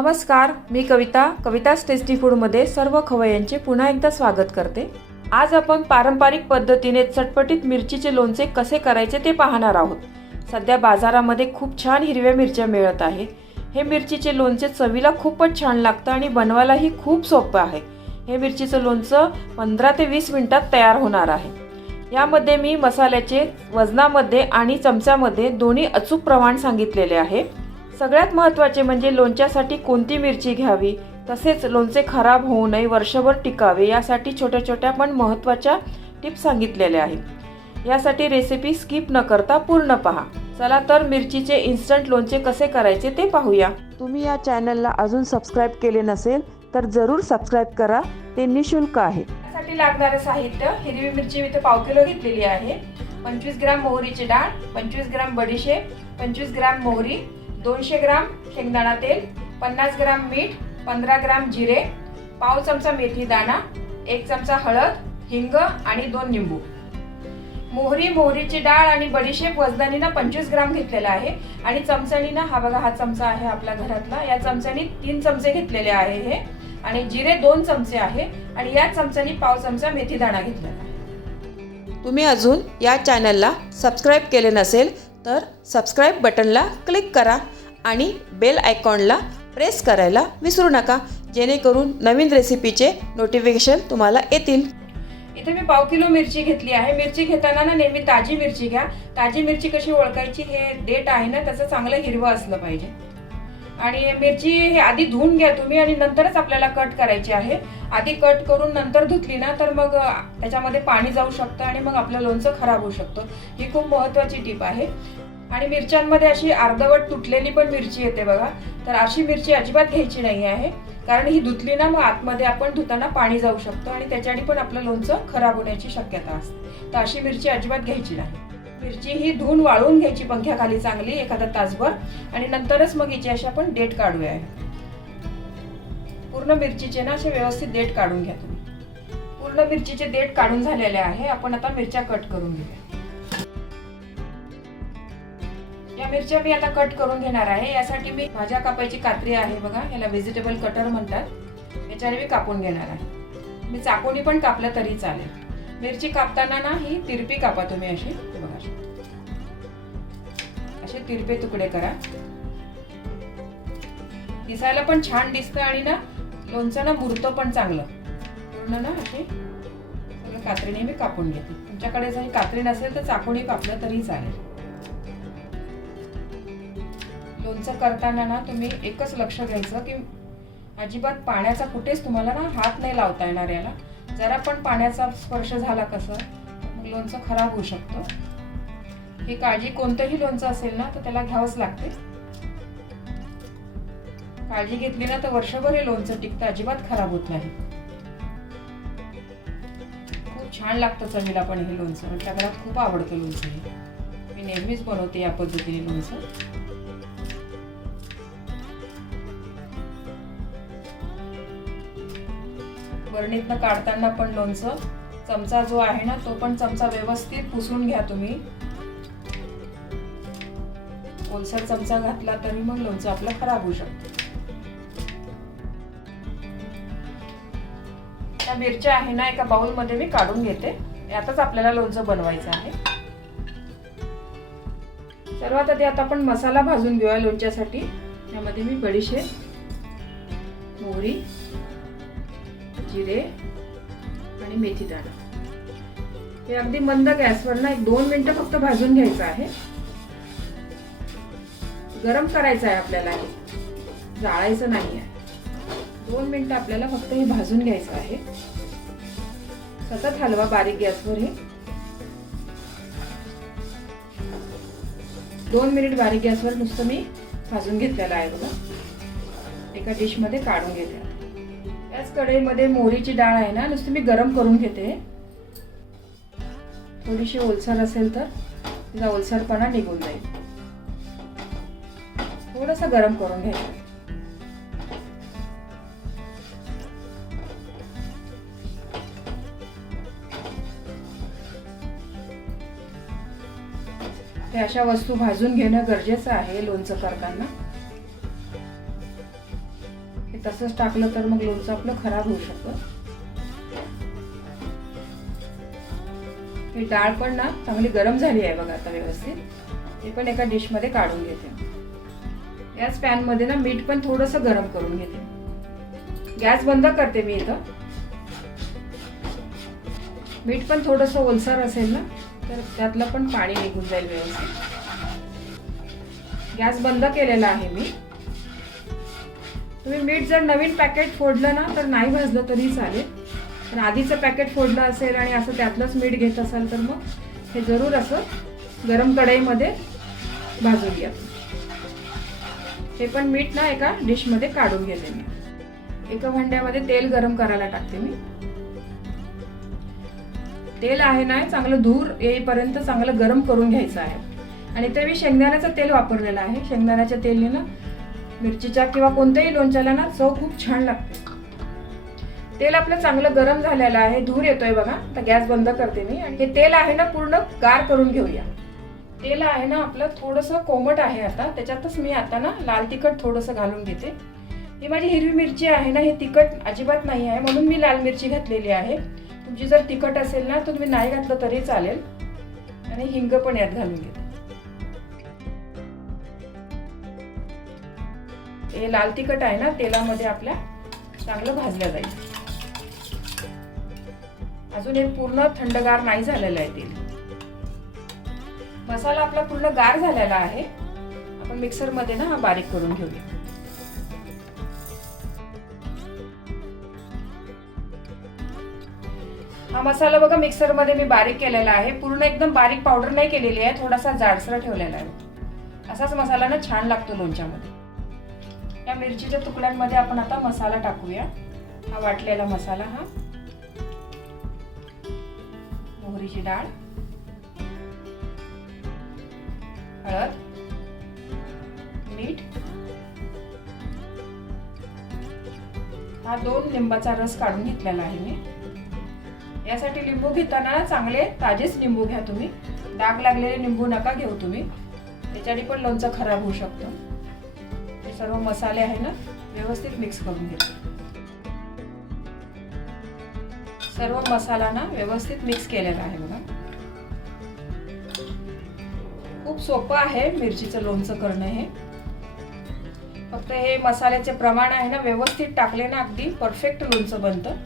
नमस्कार मी कविता कविताज टेस्टी फूडमध्ये सर्व खवय्यांचे पुन्हा एकदा स्वागत करते. आज आपण पारंपरिक पद्धतीने चटपटीत मिरचीचे लोणचे कसे करायचे ते पाहणार आहोत. सध्या बाजारामध्ये खूप छान हिरव्या मिरच्या मिळत आहे. हे मिरचीचे लोणचे चवीला खूपच छान लागतं आणि बनवायलाही खूप सोपं आहे. हे मिरचीचं लोणचं पंधरा ते वीस मिनटात तयार होणार आहे. यामध्ये मी मसाल्याचे वजनामध्ये आणि चमच्यामध्ये दोन्ही अचूक प्रमाण सांगितलेले आहे. सगळ्यात महत्त्वाचे म्हणजे लोणच्यासाठी कोणती मिरची घ्यावी? तसेच लोणचे खराब होऊ नये वर्षभर टिकावे यासाठी छोट्या छोट्या पण महत्त्वाच्या टिप्स सांगितलेल्या आहेत. यासाठी रेसिपी स्किप न करता पूर्ण पहा. चला तर मिरचीचे इन्स्टंट लोणचे कसे करायचे ते पाहूया. तुम्ही या चॅनलला अजून सबस्क्राईब केले नसेल तर जरूर सबस्क्राईब करा. ते निशुल्क आहे. त्यासाठी लागणारे साहित्य हिरवी मिरची मी पाव किलो घेतलेली आहे. पंचवीस ग्राम मोहरीची डाळ पंचवीस ग्राम बडीशेप पंचवीस ग्राम मोहरी दोनशे ग्राम शेंगदाणा तेल पन्नास ग्राम मीठ पंधरा ग्राम जिरे पाव चमचा मेथी दाणा एक चमचा हळद हिंग आणि दोन लिंबू मोहरी मोहरीची डाळ आणि बडीशेप वजदानीनं पंचवीस ग्राम घेतलेला आहे आणि चमचानीनं हा बघा हा चमचा आहे आपल्या घरातला या चमच्यानी तीन चमचे घेतलेले आहे हे आणि जिरे दोन चमचे आहे आणि या चमच्यानी पाव चमचा मेथी दाणा घेतलेला आहे. तुम्ही अजून या चॅनलला सबस्क्राईब केले नसेल तर सबस्क्राईब बटनला क्लिक करा आणि बेल आयकॉनला प्रेस करायला विसरू नका. जेणेकरून नवीन रेसिपीचे नोटिफिकेशन तुम्हाला येतील. इथे मी पाव किलो मिरची घेतली आहे. मिरची घेताना ना नेहमी ताजी मिरची घ्या. ताजी मिरची कशी ओळखायची हे डेट आहे ना त्याचं चांगलं हिरवं असलं पाहिजे. आणि मिरची हे आधी धुवून घ्या तुम्ही आणि नंतरच आपल्याला कट करायची आहे. आधी कट करून नंतर धुतली ना तर मग त्याच्यामध्ये पाणी जाऊ शकतं आणि मग आपलं लोणचं खराब होऊ शकतं. ही खूप महत्त्वाची टीप आहे. आणि मिरच्यांमध्ये अशी अर्धवट तुटलेली पण मिरची येते बघा. तर अशी मिरची अजिबात घ्यायची नाही आहे. कारण ही धुतली ना मग आतमध्ये आपण धुताना पाणी जाऊ शकतं आणि त्याच्याने पण आपलं लोणचं खराब होण्याची शक्यता असते. तर अशी मिरची अजिबात घ्यायची नाही. मिरची ही धुवून वाळवून घ्यायची पंख्याखाली चांगली एखादा तासभर. आणि नंतरच मग हिची अशी आपण डेट काढूया. पूर्ण मिरचीचे ना असे व्यवस्थित डेट काढून घ्या तुम्ही. पूर्ण मिरचीचे देठ काढून झालेले आहे. आपण आता मिरच्या कट करून घेऊया. या मिरच्या मी आता कट करून घेणार आहे. यासाठी मी भाज्या कापायची कात्री आहे बघा. याला व्हेजिटेबल कटर म्हणतात. याच्याने मी कापून घेणार आहे. मी चाकोनी पण कापलं तरी चालेल. मिरची कापताना ना ही तिरपी कापा तुम्ही अशी. असे तिरपे तुकडे करा. दिसायला पण छान दिसतं आणि ना लोणचं ना मुरतं पण चांगलं. पूर्ण ना असे सगळं कात्रीने मी कापून घेते. तुमच्याकडे जर कात्री नसेल तर चाकूने कापलं तरी चालेल. लोणचं करताना ना तुम्ही एकच लक्ष द्यायचं की अजिबात पाण्याचा कुठेच तुम्हाला ना हात नाही लावता येणार याला. जरा पण पाण्याचा स्पर्श झाला कसं मग लोणचं खराब होऊ शकतं. ही काळजी कोणतंही लोणचं असेल ना तर त्याला घ्यावंच लागते. काळजी घेतली ना तर वर्षभर हे लोणचं टिकतं अजिबात खराब होत नाही. खूप छान लागतं चवीला पण हे लोणचं. आमच्या घरात खूप आवडतं लोणचं हे. मी नेहमीच बनवते या पद्धतीने लोणचं. बरणीतनं काढताना पण लोणचं चमचा जो आहे ना तो पण चमचा व्यवस्थित पुसून घ्या तुम्ही. ओलसर चमचा घातला तरी मग लोणचं आपलं खराब होऊ शकतं. त्या मिरच्या आहे ना एका बाउलमध्ये मी काढून घेते. यातच आपल्याला लोणचं बनवायचं आहे. सर्वात आधी आता आपण मसाला भाजून घेऊया लोणच्यासाठी. यामध्ये मी बडीशेप मोहरी जिरे आणि मेथी दाणा हे अगदी मंद गॅसवर ना एक दोन मिनटं फक्त भाजून घ्यायचं आहे. गरम करायचं आहे आपल्याला हे. जाळायचं नाही आहे. दोन मिनटं आपल्याला फक्त हे भाजून घ्यायचं आहे. सतत हलवा बारीक गॅसवर हे. दोन मिनिट बारीक गॅसवर नुसतं मी भाजून घेतलेलं आहे बघा. एका डिशमध्ये काढून घेते. त्याच कढईमध्ये मोहरीची डाळ आहे ना नुसती मी गरम करून घेते. थोडीशी ओलसर असेल तर तिचा ओलसरपणा निघून जाईल. थोडस गरम करून घ्यायचं. ते अशा वस्तू भाजून घेणं गरजेचं आहे लोणचं करताना. हे तसंच टाकलं तर मग लोणचं आपलं खराब होऊ शकतं. ही डाळ पण ना चांगली गरम झाली आहे बघा आता व्यवस्थित. ती पण एका डिशमध्ये काढून घेते. याच पॅनमध्ये ना मीठ पण थोडंसं गरम करून घेते. गॅस बंद करते मी इथं. मीठ पण थोडंसं ओलसर असेल ना तर त्यातलं पण पाणी निघून जाईल व्यवस्थित. गॅस बंद केलेला आहे मी. तुम्ही मीठ जर नवीन पॅकेट फोडलं ना तर नाही भाजलं तरी चालेल. पण आधीचं पॅकेट फोडलं असेल आणि असं त्यातलंच मीठ घेत असाल तर मग हे जरूर असं गरम कढईमध्ये भाजून घ्या. हे पण मीठ ना एका डिशमध्ये काढून घेते मी. एका भांड्यामध्ये तेल गरम करायला टाकते मी. तेल आहे ना चांगलं धूर येईपर्यंत चांगलं गरम करून घ्यायचं आहे. आणि ते मी शेंगदाण्याचं तेल वापरलेलं आहे. शेंगदाण्याच्या तेलने ना मिरचीच्या किंवा कोणत्याही लोणच्याला ना चव खूप छान लागते. तेल आपलं चांगलं गरम झालेलं आहे. धूर येतोय बघा. तर गॅस बंद करते मी. आणि हे तेल आहे ना पूर्ण गार करून घेऊया. तेल आहे ना आपलं थोडंसं कोमट आहे आता. त्याच्यातच मी आता ना लाल तिखट थोडंसं घालून घेते. ही माझी हिरवी मिरची आहे ना हे तिखट अजिबात नाही आहे म्हणून मी लाल मिरची घातलेली आहे. तुमची जर तिखट असेल ना तर तुम्ही नाही घातलं तरी चालेल. आणि हिंग पण यात घालून घेते. हे लाल तिखट आहे ना तेलामध्ये आपल्या चांगलं भाजलं जाईल. अजून हे पूर्ण थंडगार नाही झालेलं आहे तेल. मसाला आपला पूर्ण गार झालेला आहे. आपण मिक्सरमध्ये ना हा बारीक करून घेऊया. हा मसाला बघा मिक्सरमध्ये मी बारीक केलेला आहे. पूर्ण एकदम बारीक पावडर नाही केलेली आहे. थोडासा जाडसर ठेवलेला आहे. असाच मसाला ना छान लागतो लोणच्यामध्ये. या मिरचीच्या तुकड्यांमध्ये आपण आता मसाला टाकूया. हा वाटलेला मसाला हा. मोहरीची डाळ. हळद मीठ. हा दोन लिंबाचा रस काढून घेतलेला आहे मी. यासाठी लिंबू घेताना चांगले ताजेच लिंबू घ्या तुम्ही. डाग लागलेले लिंबू नका घेऊ तुम्ही. त्याच्याने पण लोणचं खराब होऊ शकतं. हे सर्व मसाले आहे ना व्यवस्थित मिक्स करून घेतो सर्व मसाला ना व्यवस्थित मिक्स केलेला आहे बघा. खूप सोपं आहे मिरचीचं लोणचं करणं हे. फक्त हे मसाल्याचे प्रमाण आहे ना व्यवस्थित टाकले ना अगदी परफेक्ट लोणचं बनतं.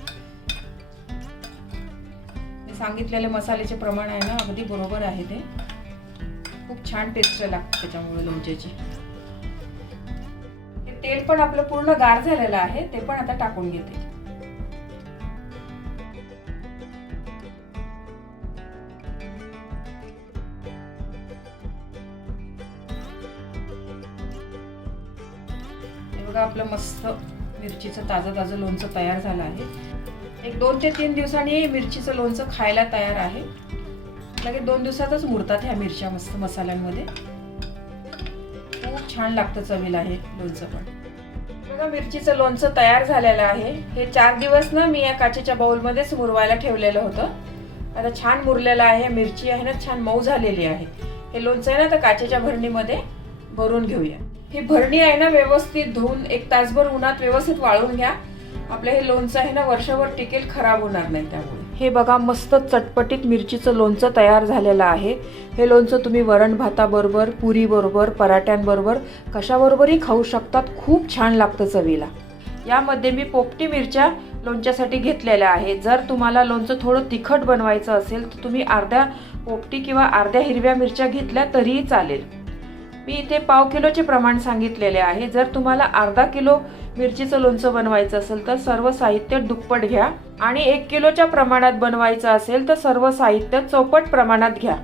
मी सांगितलेले मसाल्याचे प्रमाण आहे ना अगदी बरोबर आहे ते. खूप छान टेस्ट लागते त्याच्यामुळे लोणच्याची. तेल पण आपलं पूर्ण गार झालेलं आहे ते पण आता टाकून घेते. बघा आपलं मस्त मिरचीचं ताजं ताजं लोणचं तयार झालं आहे. एक दोन ते तीन दिवसांनी मिरचीचं लोणचं खायला तयार आहे. लगेच दोन दिवसातच मुरतात ह्या मिरच्या मस्त मसाल्यांमध्ये. खूप छान लागतं चवीला हे लोणचं पण. बघा मिरचीचं लोणचं तयार झालेलं आहे. हे चार दिवस ना मी या काचेच्या बाउलमध्येच मुरवायला ठेवलेलं होतं. आता छान मुरलेलं आहे मिरची आहे ना छान मऊ झालेली आहे. हे लोणचं आहे ना तर काचेच्या भरणीमध्ये भरून घेऊया. ही भरणी आहे ना व्यवस्थित धुवून एक तासभर उन्हात व्यवस्थित वाळून घ्या. आपलं हे लोणचं आहे ना वर्षभर टिकेल खराब होणार नाही त्यामुळे. हे बघा मस्त चटपटीत मिरचीचं लोणचं तयार झालेलं आहे. हे लोणचं तुम्ही वरण भाताबरोबर पुरीबरोबर पराठ्यांबरोबर कशाबरोबरही खाऊ शकतात. खूप छान लागतं चवीला. यामध्ये मी पोपटी मिरच्या लोणच्यासाठी घेतलेल्या आहे जर तुम्हाला लोणचं थोडं तिखट बनवायचं असेल तर तुम्ही अर्ध्या पोपटी किंवा अर्ध्या हिरव्या मिरच्या घेतल्या तरीही चालेल. मी इथे पाव किलोचे प्रमाण सांगितलेले आहे. जर तुम्हाला अर्धा किलो मिरचीचं लोणचं बनवायचं असेल तर सर्व साहित्य दुप्पट घ्या. आणि एक किलोच्या प्रमाणात बनवायचं असेल तर सर्व साहित्य चौपट प्रमाणात घ्या.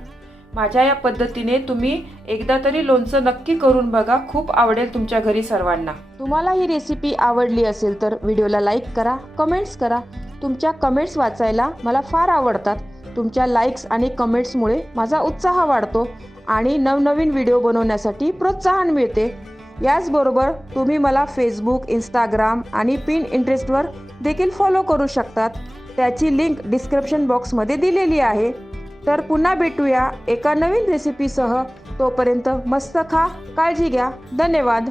माझ्या या पद्धतीने तुम्ही एकदा तरी लोणचं नक्की करून बघा. खूप आवडेल तुमच्या घरी सर्वांना. तुम्हाला ही रेसिपी आवडली असेल तर व्हिडिओला लाईक करा कमेंट्स करा. तुमच्या कमेंट्स वाचायला मला फार आवडतात. तुमच्या लाईक्स आणि कमेंट्समुळे माझा उत्साह वाढतो. आणि नवनवीन व्हिडिओ बनवण्यासाठी प्रोत्साहन मिळते. याचबरोबर तुम्ही मला फेसबुक इंस्टाग्राम आणि पिन इंटरेस्टवर देखील फॉलो करू शकतात. त्याची लिंक डिस्क्रिप्शन बॉक्समध्ये दिलेली आहे. तर पुन्हा भेटूया एका नवीन रेसिपीसह तोपर्यंत मस्त खा काळजी घ्या. धन्यवाद.